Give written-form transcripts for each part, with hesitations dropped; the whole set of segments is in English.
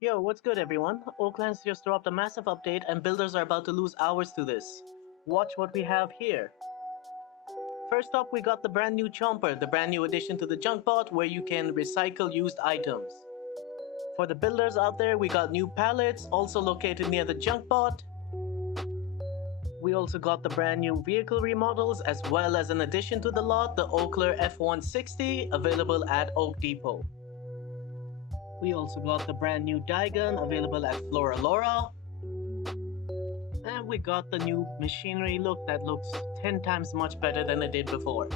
Yo, what's good everyone? Oaklands just dropped a massive update and builders are about to lose hours to this. Watch what we have here. First up, we got the brand new CHOMPER, the brand new addition to the junk bot where you can recycle used items. For the builders out there, we got new pallets, also located near the junk bot. We also got the brand new vehicle remodels as well as an addition to the lot, the Oakler F160, available at Oak Depot. We also got the brand new dye gun available at Flora Laura. And we got the new machinery look that looks 10 times much better than it did before.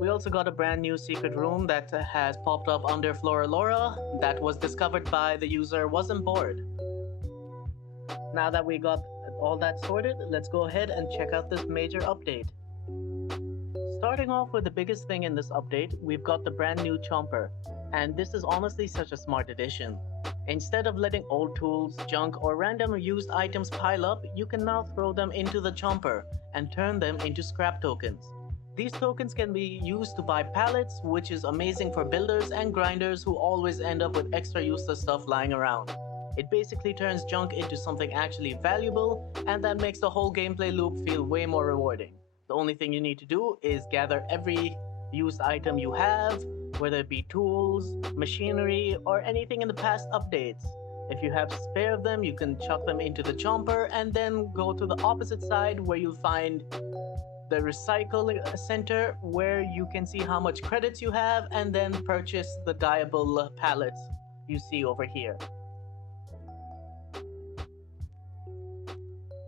We also got a brand new secret room that has popped up under Flora Laura that was discovered by the user WasntBored. Now that we got all that sorted, let's go ahead and check out this major update. Starting off with the biggest thing in this update, we've got the brand new CHOMPER, and this is honestly such a smart addition. Instead of letting old tools, junk, or random used items pile up, you can now throw them into the CHOMPER and turn them into scrap tokens. These tokens can be used to buy pallets, which is amazing for builders and grinders who always end up with extra useless stuff lying around. It basically turns junk into something actually valuable, and that makes the whole gameplay loop feel way more rewarding. The only thing you need to do is gather every used item you have, whether it be tools, machinery, or anything in the past updates. If you have spare of them, you can chuck them into the chomper and then go to the opposite side where you'll find the recycle center where you can see how much credits you have and then purchase the dyeable pallets you see over here.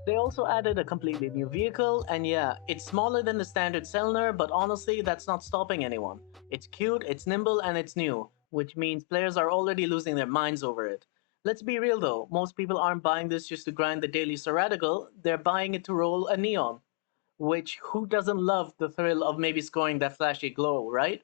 They also added a completely new vehicle, and yeah, it's smaller than the standard Sellner, but honestly, that's not stopping anyone. It's cute, it's nimble, and it's new, which means players are already losing their minds over it. Let's be real though, most people aren't buying this just to grind the daily Ceratical, they're buying it to roll a neon. Which, who doesn't love the thrill of maybe scoring that flashy glow, right?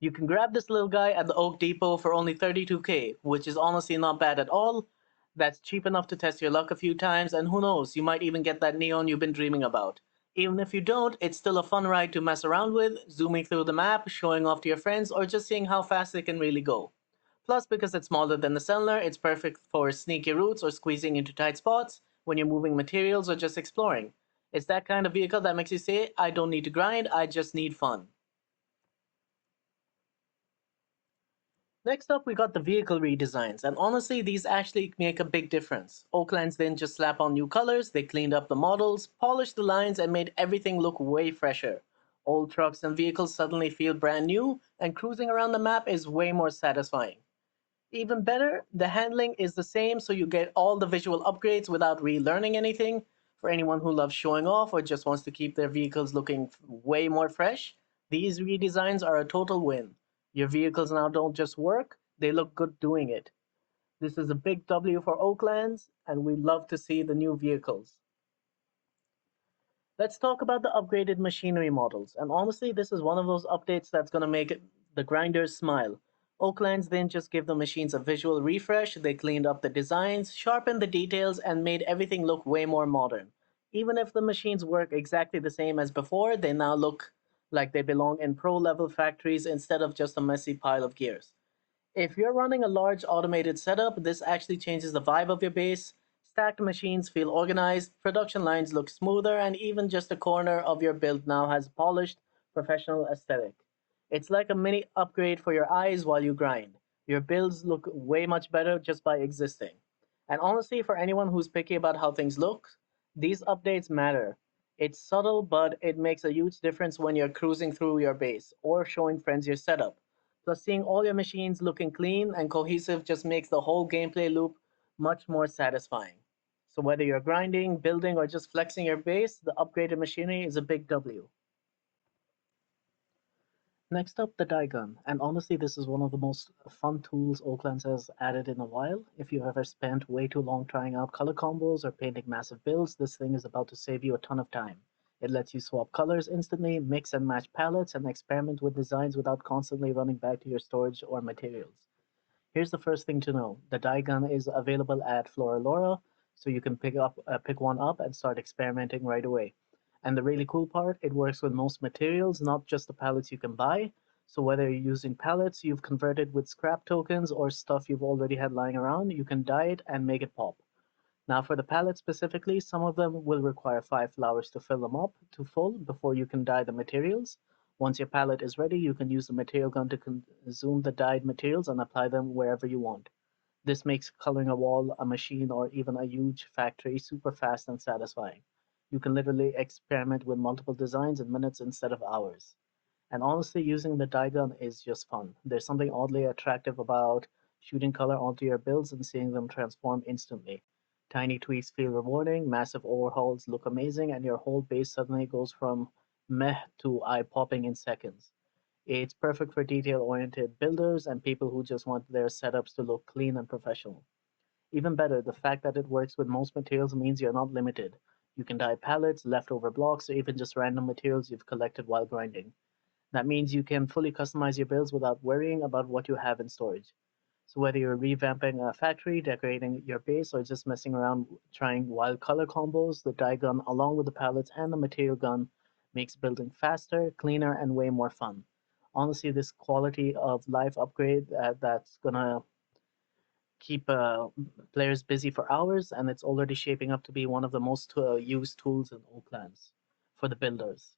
You can grab this little guy at the Oak Depot for only 32k, which is honestly not bad at all. That's cheap enough to test your luck a few times, and who knows, you might even get that neon you've been dreaming about. Even if you don't, it's still a fun ride to mess around with, zooming through the map, showing off to your friends, or just seeing how fast it can really go. Plus, because it's smaller than the Sellner, it's perfect for sneaky routes or squeezing into tight spots when you're moving materials or just exploring. It's that kind of vehicle that makes you say, I don't need to grind, I just need fun. Next up, we got the vehicle redesigns, and honestly, these actually make a big difference. Oaklands didn't just slap on new colors, they cleaned up the models, polished the lines, and made everything look way fresher. Old trucks and vehicles suddenly feel brand new, and cruising around the map is way more satisfying. Even better, the handling is the same, so you get all the visual upgrades without relearning anything. For anyone who loves showing off or just wants to keep their vehicles looking way more fresh, these redesigns are a total win. Your vehicles now don't just work, they look good doing it. This is a big W for Oaklands, and we love to see the new vehicles. Let's talk about the upgraded machinery models. And honestly, this is one of those updates that's going to make the grinders smile. Oaklands didn't just give the machines a visual refresh, they cleaned up the designs, sharpened the details, and made everything look way more modern. Even if the machines work exactly the same as before, they now look like they belong in pro level factories instead of just a messy pile of gears. If you're running a large automated setup, this actually changes the vibe of your base. Stacked machines feel organized, production lines look smoother, and even just a corner of your build now has polished, professional aesthetic. It's like a mini upgrade for your eyes while you grind. Your builds look way much better just by existing. And honestly, for anyone who's picky about how things look, these updates matter. It's subtle, but it makes a huge difference when you're cruising through your base or showing friends your setup. Plus, seeing all your machines looking clean and cohesive just makes the whole gameplay loop much more satisfying. So, whether you're grinding, building, or just flexing your base, the upgraded machinery is a big W. Next up, the dye gun. And honestly, this is one of the most fun tools Oaklands has added in a while. If you've ever spent way too long trying out color combos or painting massive builds, this thing is about to save you a ton of time. It lets you swap colors instantly, mix and match palettes, and experiment with designs without constantly running back to your storage or materials. Here's the first thing to know. The dye gun is available at Flora Laura, so you can pick one up and start experimenting right away. And the really cool part, it works with most materials, not just the pallets you can buy. So whether you're using pallets you've converted with scrap tokens or stuff you've already had lying around, you can dye it and make it pop. Now for the pallets specifically, some of them will require 5 flowers to fill them up to full before you can dye the materials. Once your palette is ready, you can use the material gun to consume the dyed materials and apply them wherever you want. This makes coloring a wall, a machine, or even a huge factory super fast and satisfying. You can literally experiment with multiple designs in minutes instead of hours. And honestly, using the dye gun is just fun. There's something oddly attractive about shooting color onto your builds and seeing them transform instantly. Tiny tweaks feel rewarding, massive overhauls look amazing, and your whole base suddenly goes from meh to eye popping in seconds. It's perfect for detail-oriented builders and people who just want their setups to look clean and professional. Even better, the fact that it works with most materials means you're not limited. You can dye pallets, leftover blocks, or even just random materials you've collected while grinding. That means you can fully customize your builds without worrying about what you have in storage. So whether you're revamping a factory, decorating your base, or just messing around trying wild color combos, the dye gun along with the palettes and the material gun makes building faster, cleaner, and way more fun. Honestly, this quality of life upgrade that's gonna keep players busy for hours, and it's already shaping up to be one of the most used tools in Oaklands for the builders.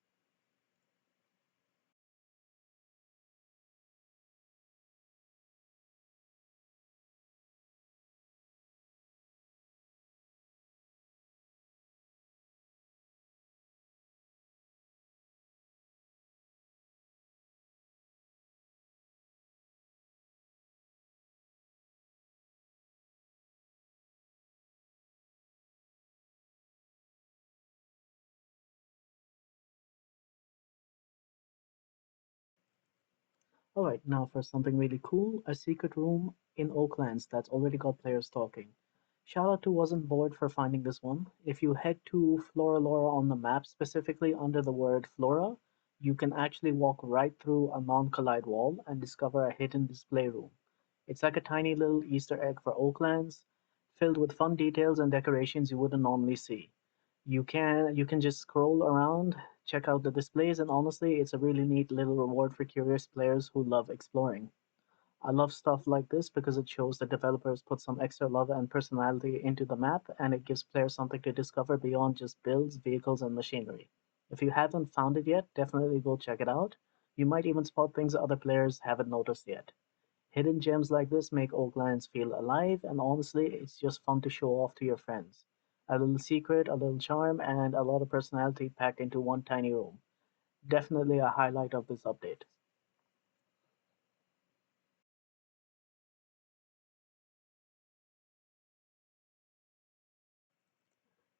All right, now for something really cool, a secret room in Oaklands that's already got players talking. Shout out to WasntBored for finding this one. If you head to Flora Laura on the map, specifically under the word Flora, you can actually walk right through a non-collide wall and discover a hidden display room. It's like a tiny little Easter egg for Oaklands, filled with fun details and decorations you wouldn't normally see. You can just scroll around, check out the displays, and honestly, it's a really neat little reward for curious players who love exploring. I love stuff like this because it shows that developers put some extra love and personality into the map, and it gives players something to discover beyond just builds, vehicles, and machinery. If you haven't found it yet, definitely go check it out. You might even spot things other players haven't noticed yet. Hidden gems like this make Oaklands feel alive, and honestly, it's just fun to show off to your friends. A little secret, a little charm, and a lot of personality packed into one tiny room. Definitely a highlight of this update.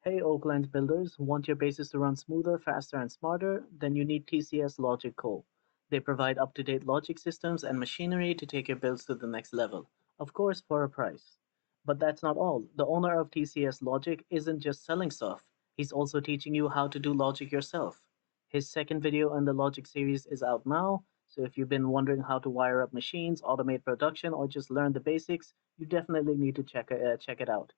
Hey Oakland builders, want your bases to run smoother, faster, and smarter? Then you need TCS Logic Co. They provide up to date logic systems and machinery to take your builds to the next level. Of course, for a price. But that's not all. The owner of TCS Logic isn't just selling stuff, he's also teaching you how to do logic yourself. His second video in the Logic series is out now, so if you've been wondering how to wire up machines, automate production, or just learn the basics, you definitely need to check it out.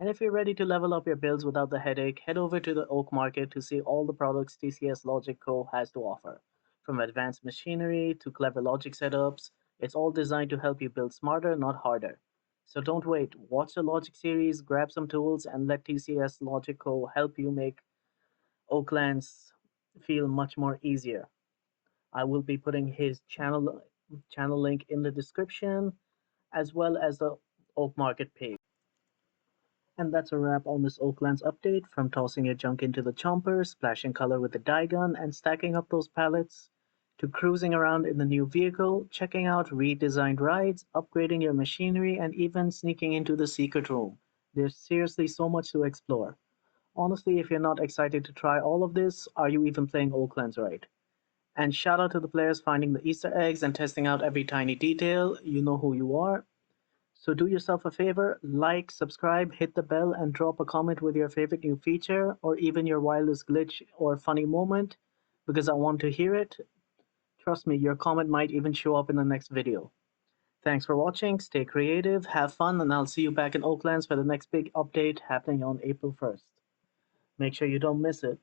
And if you're ready to level up your builds without the headache, head over to the Oakmarket to see all the products TCS Logic Co. has to offer. From advanced machinery to clever logic setups, it's all designed to help you build smarter, not harder. So don't wait, watch the Logic series, grab some tools, and let TCS Logic Co. help you make Oaklands feel much more easier. I will be putting his channel link in the description as well as the Oakmarket page. And that's a wrap on this Oaklands update, from tossing your junk into the chomper, splashing color with the dye gun, and stacking up those pallets, to cruising around in the new vehicle, checking out redesigned rides, upgrading your machinery, and even sneaking into the secret room. There's seriously so much to explore. Honestly, if you're not excited to try all of this, are you even playing Oaklands right? And shout out to the players finding the Easter eggs and testing out every tiny detail. You know who you are. So do yourself a favor, like, subscribe, hit the bell, and drop a comment with your favorite new feature or even your wildest glitch or funny moment, because I want to hear it. Trust me, your comment might even show up in the next video. Thanks for watching, stay creative, have fun, and I'll see you back in Oaklands for the next big update happening on April 1st. Make sure you don't miss it.